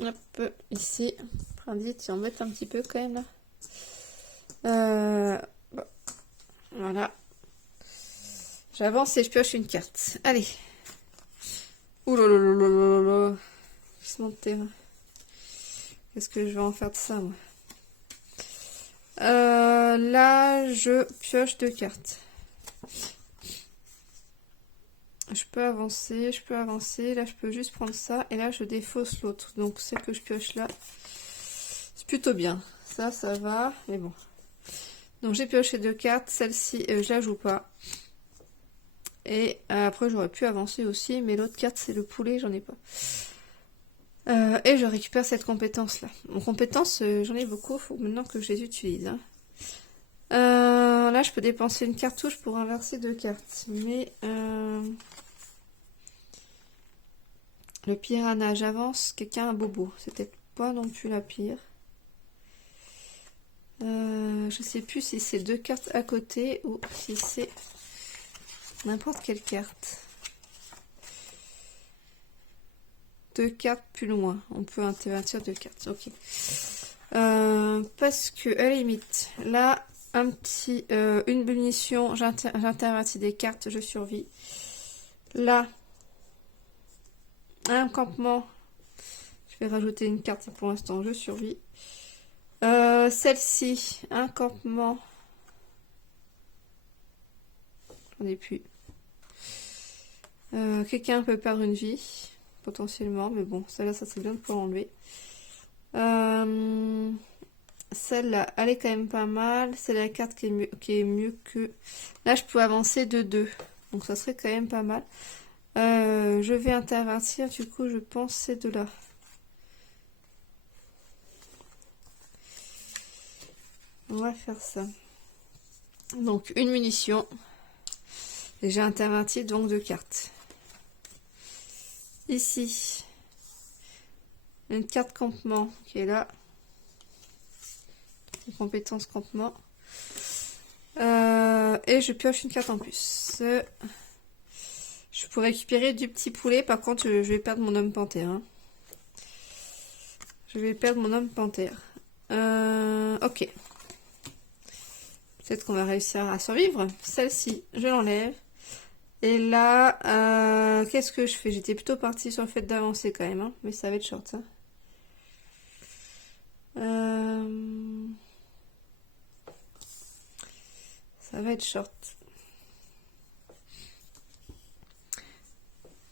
Hop, ici. Prendite, j'en mets un petit peu quand même, là. Bon. Voilà. J'avance et je pioche une carte. Allez. Ouh là là là là là là. Glissement de terrain. Qu'est-ce que je vais en faire de ça, moi? Là, je pioche 2 cartes. Je peux avancer. Là, je peux juste prendre ça. Et là, je défausse l'autre. Donc, celle que je pioche là, c'est plutôt bien. Ça va, mais bon. Donc j'ai pioché 2 cartes, celle-ci je la joue pas. Et après j'aurais pu avancer aussi, mais l'autre carte c'est le poulet, j'en ai pas. Et je récupère cette compétence là. Mon compétence, j'en ai beaucoup, faut maintenant que je les utilise. Hein. Là je peux dépenser une cartouche pour inverser 2 cartes. Mais le piranha, j'avance, quelqu'un a bobo. C'était pas non plus la pire. Je sais plus si c'est 2 cartes à côté ou si c'est n'importe quelle carte. 2 cartes plus loin. On peut intervertir 2 cartes. Ok. Parce que à la limite, là, une munition, j'intervertis des cartes, je survis. Là, un campement, je vais rajouter une carte et pour l'instant je survis. Celle-ci, un campement. J'en ai plus. Quelqu'un peut perdre une vie, potentiellement, mais bon, celle-là, ça serait bien de pouvoir enlever. Celle-là, elle est quand même pas mal. C'est la carte qui est mieux que... Là, je peux avancer de 2. Donc, ça serait quand même pas mal. Je vais intervertir, du coup, je pense ces deux-là. On va faire ça. Donc, une munition. Et j'ai interverti donc 2 cartes. Ici, une carte campement qui est là. Une compétence campement. Et je pioche une carte en plus. Je peux récupérer du petit poulet. Par contre, je vais perdre mon homme panthère. Hein. Je vais perdre mon homme panthère. Ok. Peut-être qu'on va réussir à survivre. Celle-ci, je l'enlève. Et là, qu'est-ce que je fais? J'étais plutôt partie sur le fait d'avancer quand même. Hein, mais ça va être short. Ça. Ça va être short.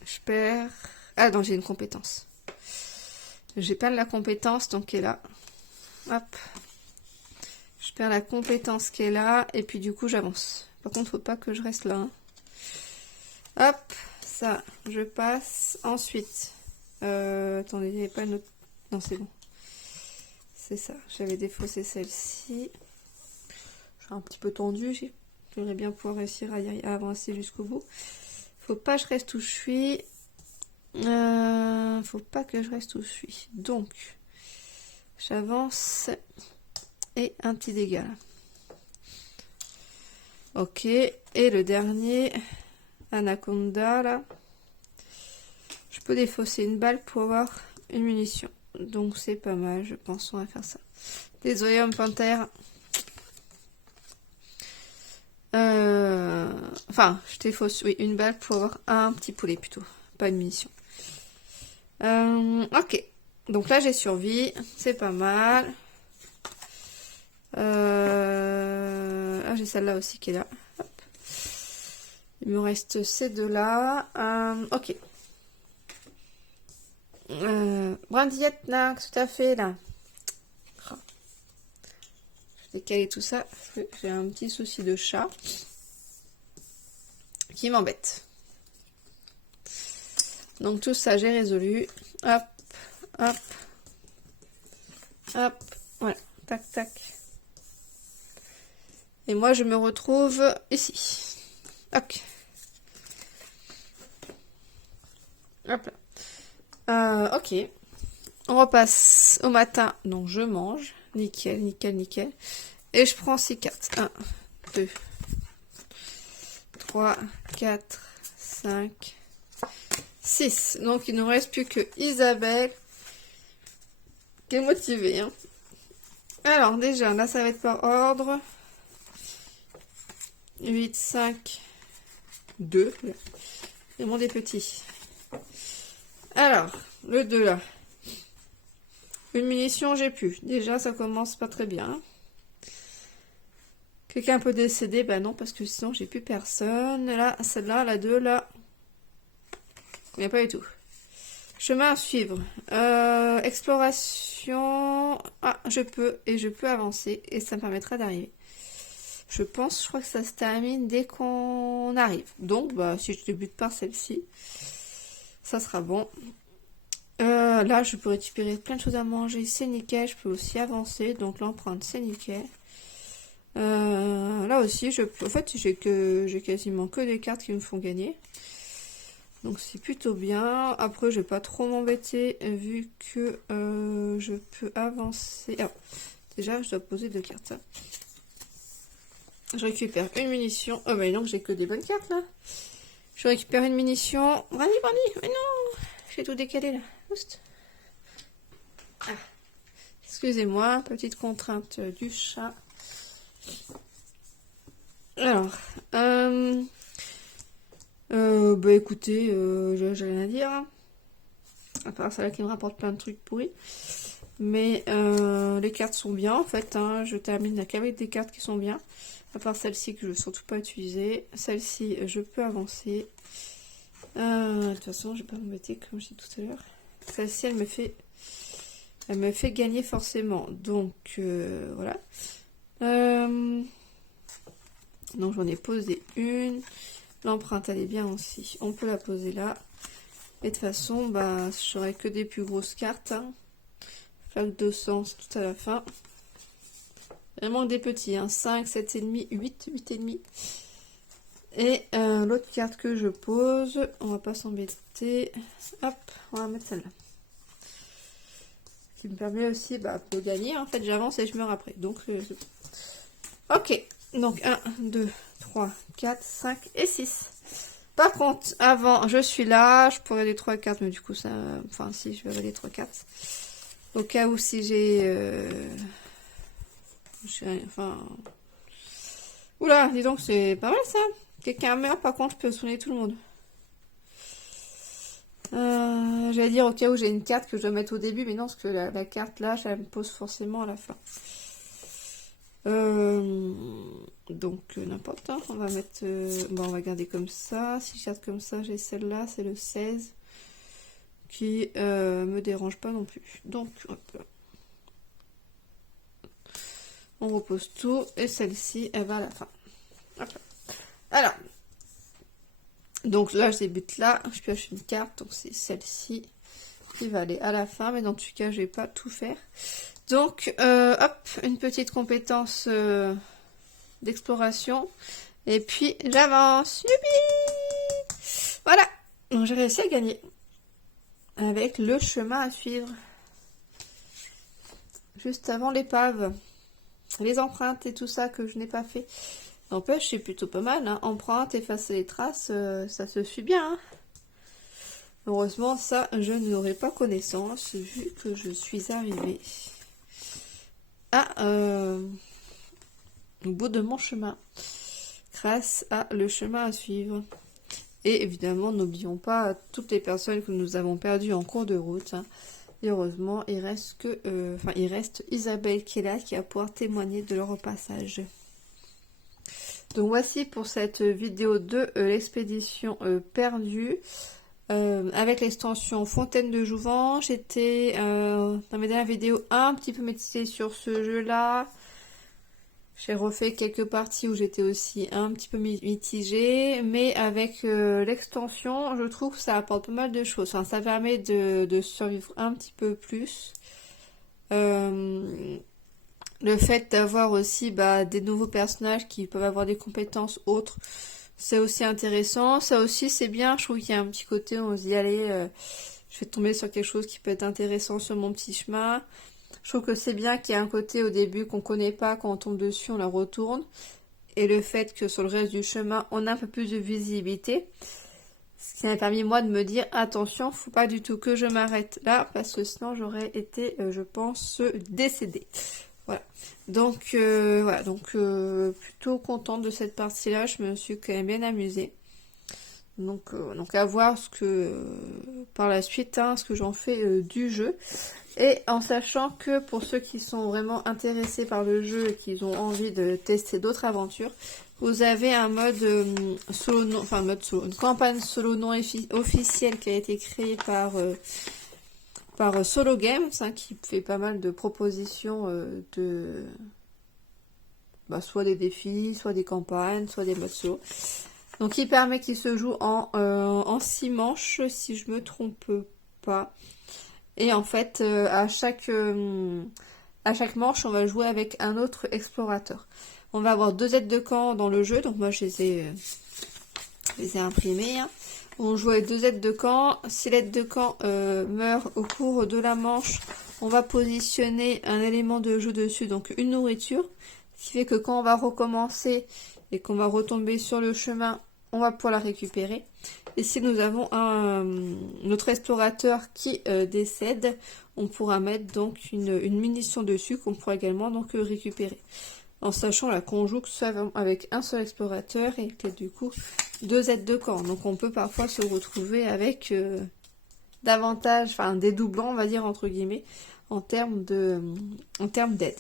Je perds... Ah non, j'ai une compétence. J'ai pas la compétence, donc qui est là. Hop. Je perds la compétence qui est là, et puis du coup, j'avance. Par contre, faut pas que je reste là. Hein. Hop, ça, je passe. Ensuite, attendez, il n'y avait pas une autre... Non, c'est bon. C'est ça, j'avais défaussé celle-ci. Je suis un petit peu tendue, j'aimerais bien pouvoir réussir à avancer jusqu'au bout. Faut pas que je reste où je suis. Faut pas que je reste où je suis. Donc, j'avance et un petit dégât. Ok, et le dernier, Anaconda, là. Je peux défausser une balle pour avoir une munition. Donc c'est pas mal, je pense on va faire ça. Désolé, homme panthère. Enfin, je défausse, oui, une balle pour avoir un petit poulet plutôt. Pas une munition. Ok. Donc là j'ai survie, c'est pas mal. Ah, j'ai celle-là aussi qui est là. Hop. Il me reste ces deux-là. Ok. Brindillette, là, tout à fait, là. Je vais caler tout ça, parce que j'ai un petit souci de chat qui m'embête. Donc tout ça, j'ai résolu. Hop, hop, hop, voilà, tac, tac. Et moi, je me retrouve ici. Ok. Hop là. Ok. On repasse au matin. Donc, je mange. Nickel, nickel, nickel. Et je prends 6 cartes. 1, 2, 3, 4, 5, 6. Donc, il ne nous reste plus que Isabelle qui est motivée. Hein. Alors, déjà, là, ça va être par ordre. 8, 5, 2. Le monde est petit. Alors, le 2 là. Une munition, j'ai plus. Déjà, ça commence pas très bien. Quelqu'un peut décéder? Bah non, parce que sinon, j'ai plus personne. Là, celle-là, la 2, là. Il n'y a pas du tout. Chemin à suivre. Exploration. mission. Ah, je peux avancer et ça me permettra d'arriver. Je crois que ça se termine dès qu'on arrive. Donc, bah, si je débute par celle-ci, ça sera bon. Là, je peux récupérer plein de choses à manger, c'est nickel. Je peux aussi avancer, donc l'empreinte, c'est nickel. Là aussi, en fait, j'ai quasiment que des cartes qui me font gagner. Donc, c'est plutôt bien. Après, je vais pas trop m'embêter vu que je peux avancer. Alors, déjà, je dois poser 2 cartes. Hein. Je récupère une munition. Oh, mais non, j'ai que des bonnes cartes là. Je récupère une munition. Brandy, mais non, j'ai tout décalé là. Oust. Ah. Excusez-moi, petite contrainte du chat. Alors, bah écoutez, j'ai rien à dire. Hein. À part celle-là qui me rapporte plein de trucs pourris. Mais les cartes sont bien en fait. Hein. Je termine qu'avec des cartes qui sont bien. À part celle-ci que je ne veux surtout pas utiliser. Celle-ci, je peux avancer. De toute façon, je vais pas m'embêter comme je dis tout à l'heure. Celle-ci, elle me fait gagner forcément. Donc, voilà. Donc, j'en ai posé une. L'empreinte, elle est bien aussi. On peut la poser là. Et de toute façon, bah, j'aurai que des plus grosses cartes. Hein. Flaque de sens tout à la fin. Il manque des petits, hein. 5, 7,5, 8, 8,5. Et l'autre carte que je pose, on va pas s'embêter. Hop, on va mettre celle-là. Qui me permet aussi de gagner. En fait, j'avance et je meurs après. Donc, ok. Donc, 1, 2, 3, 4, 5 et 6. Par contre, avant, je suis là. Je pourrais les 3 cartes, mais du coup, ça... Enfin, si, je vais aller les 3 cartes. Au cas où, si j'ai... Enfin... Oula, dis donc, c'est pas mal, ça. Quelqu'un meurt, par contre, je peux soigner tout le monde. J'allais dire au cas où j'ai une carte que je dois mettre au début, mais non, parce que la carte là, je la pose forcément à la fin. Donc, n'importe, hein, on va mettre... bon, on va garder comme ça. Si je garde comme ça, j'ai celle-là, c'est le 16. Qui me dérange pas non plus. Donc, hop. On repose tout. Et celle-ci, elle va à la fin. Hop. Alors, donc là, je débute là. Je pioche une carte. Donc, c'est celle-ci qui va aller à la fin. Mais dans tout cas, je vais pas tout faire. Donc, hop, une petite compétence d'exploration. Et puis, j'avance. Youpi! Voilà. Donc, j'ai réussi à gagner. Avec le chemin à suivre. Juste avant l'épave. Les empreintes et tout ça que je n'ai pas fait. N'empêche, c'est plutôt pas mal. Hein. Empreinte, effacer les traces, ça se suit bien. Hein. Heureusement, ça, je n'aurais pas connaissance vu que je suis arrivée au bout de mon chemin. Grâce à le chemin à suivre. Et évidemment, n'oublions pas toutes les personnes que nous avons perdues en cours de route. Hein. Et heureusement, il reste Isabelle qui est là, qui va pouvoir témoigner de leur passage. Donc voici pour cette vidéo de l'expédition perdue. Avec l'extension Fontaine de Jouvent. J'étais dans mes dernières vidéos un petit peu métissée sur ce jeu-là. J'ai refait quelques parties où j'étais aussi un petit peu mitigée, mais avec l'extension, je trouve que ça apporte pas mal de choses. Enfin, ça permet de survivre un petit peu plus. Le fait d'avoir aussi des nouveaux personnages qui peuvent avoir des compétences autres, c'est aussi intéressant. Ça aussi, c'est bien. Je trouve qu'il y a un petit côté, on se dit, allez, je vais tomber sur quelque chose qui peut être intéressant sur mon petit chemin. Je trouve que c'est bien qu'il y ait un côté au début qu'on connaît pas, quand on tombe dessus, on la retourne. Et le fait que sur le reste du chemin, on a un peu plus de visibilité. Ce qui m'a permis, moi, de me dire, attention, faut pas du tout que je m'arrête là, parce que sinon, j'aurais été, je pense, décédée. Voilà. Donc, plutôt contente de cette partie-là. Je me suis quand même bien amusée. Donc à voir ce que par la suite, hein, ce que j'en fais du jeu. Et en sachant que pour ceux qui sont vraiment intéressés par le jeu et qui ont envie de tester d'autres aventures, vous avez un mode solo non, enfin mode solo, une campagne solo non officielle qui a été créée par par Solo Games, hein, qui fait pas mal de propositions soit des défis, soit des campagnes, soit des modes solo. Donc il permet qu'il se joue en 6 manches, si je me trompe pas. Et en fait, à chaque manche, on va jouer avec un autre explorateur. On va avoir 2 aides de camp dans le jeu, donc moi je les ai imprimées. Hein. On joue avec 2 aides de camp. Si l'aide de camp meurt au cours de la manche, on va positionner un élément de jeu dessus, donc une nourriture. Ce qui fait que quand on va recommencer et qu'on va retomber sur le chemin, on va pouvoir la récupérer. Et si nous avons notre explorateur qui décède, on pourra mettre donc une munition dessus qu'on pourra également donc récupérer. En sachant là qu'on joue avec un seul explorateur et que du coup 2 aides de camp. Donc on peut parfois se retrouver avec davantage, enfin des doublons on va dire entre guillemets, en termes d'aide.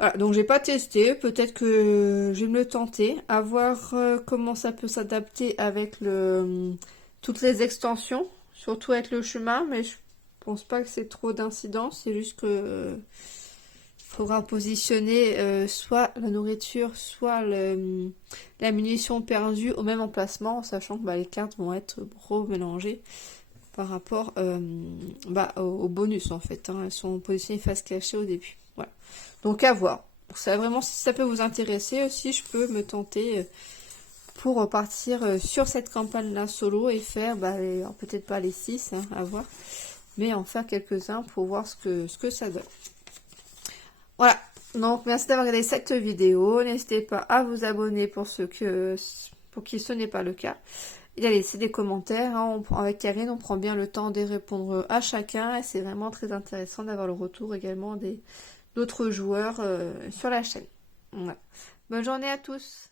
Voilà, donc j'ai pas testé, peut-être que je vais me le tenter, à voir comment ça peut s'adapter avec toutes les extensions, surtout avec le chemin, mais je pense pas que c'est trop d'incidence, c'est juste que faudra positionner soit la nourriture, soit la munition perdue au même emplacement, en sachant que les cartes vont être remélangées par rapport au bonus en fait, hein. Elles sont positionnées face cachée au début. Voilà. Donc à voir. Ça, vraiment, si ça peut vous intéresser aussi, je peux me tenter pour partir sur cette campagne-là solo et faire, peut-être pas les 6, hein, à voir, mais en faire quelques-uns pour voir ce que ça donne. Voilà. Donc merci d'avoir regardé cette vidéo. N'hésitez pas à vous abonner pour qui ce n'est pas le cas. Et à laisser des commentaires. Hein. Avec Karine, on prend bien le temps de répondre à chacun. Et c'est vraiment très intéressant d'avoir le retour également d'autres joueurs sur la chaîne. Voilà. Bonne journée à tous.